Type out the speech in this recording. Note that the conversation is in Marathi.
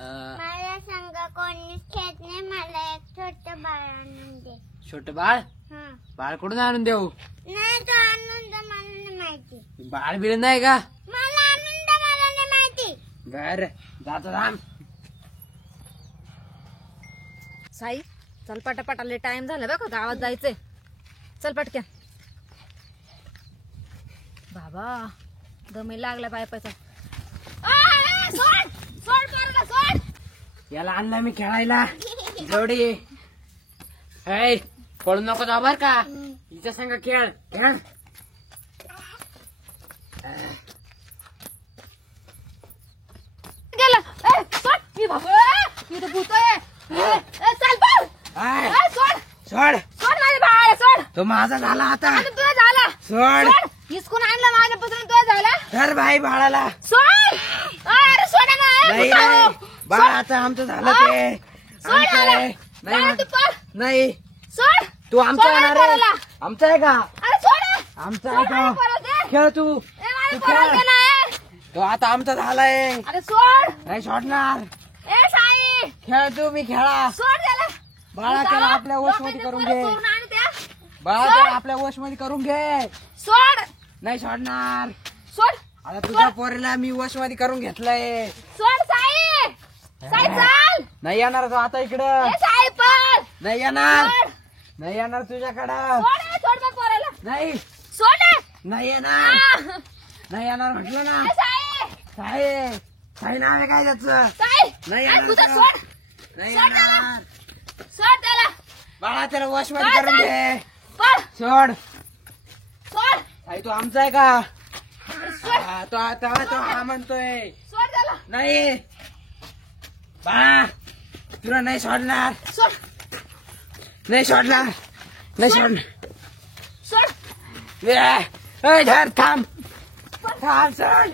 माझ्या संग कोणीच खेळत नाही, मला एक छोटं बाळ आणून दे. छोट बाळ? हा. बाळ कुठून आणून देऊ? नाही तो आणून दे, मला नाही माहिती. बाळ बिळ नाही का? मला आणून दे, मला नाही माहिती. बर जातो थांब. साई चल पटापट, आले टाइम झाला बघ, गावात जायचंय. चल पटक्या. बाबा दमे लागला पायपाचा. सोड सोड पोरगा, सोड. याला आणला मी खेळायला. जोडी ऐ पळू नको जाऊ बर का. हिच्या संग खेळ खेळ. गेला. सोड. मी बाबा मी तर भूतोय. चल पळ. सोड सोड सोड माझ्या बाळाला, सोड. तो माझा झाला आता. आणि तुझा झाला. सोड. हिसकून आणलं माझ्यापासून, तुझा झाला. धर भाई बाळाला. सोड. अरे सोडा ना. नाही नाही बाळ आता आमचं झालं ते. सोड आमचं मला. आहे. नाही जा तू पळ. नाही सोड. तू आमचा सोड येणार माझ्या आहे. आमचा आहे का? अरे सोड. आमचा सोड आहे माझ्या तो. पोराला. खेळ तू. ए, माझ्या तू पोराला खेळ. गेलाय. तो आता आमचा झालाय. अरे सोड. नाही सोडणार. ए साई खेळ तू मी खेळा. सोड त्याला. बाळा त्याला आपल्या वश मध्ये करून घे. सोडून आण त्या. बाळा त्याला आपल्या वश मध्ये करून घे. सोड. नाही सोडणार. सोड. आता तुझ्या पोरीला मी वश मध्ये करून घेतलंय. सोड साई. साई चाल. नाही येणार तो आता इकडं. ए साई पळ. नाही येणार. सोड. नाही येणार तुझ्याकडं. सोड. सोड मग पोराला. नाही सोड. नाही येणार. आ. नाही येणार म्हटलं ना. ए साई. साई साई नाव आहे काय त्याचं? साई. नाही ए, तुझं येणार. सोड. नाही सोड त्याला. येणार. सोड त्याला. बाळा त्याला वश मध्ये पळ, करून चल. घे. पळ. सोड. सोड. साई तू आमचा आहे का? सोड. हा, तो हा म्हणतोय. सोड त्याला. नाही बाळा तुला नाही सोडणार. सोड. नाही सोडणार. नाही सोडणार. सोड. ए, धर थांब थांब सोड.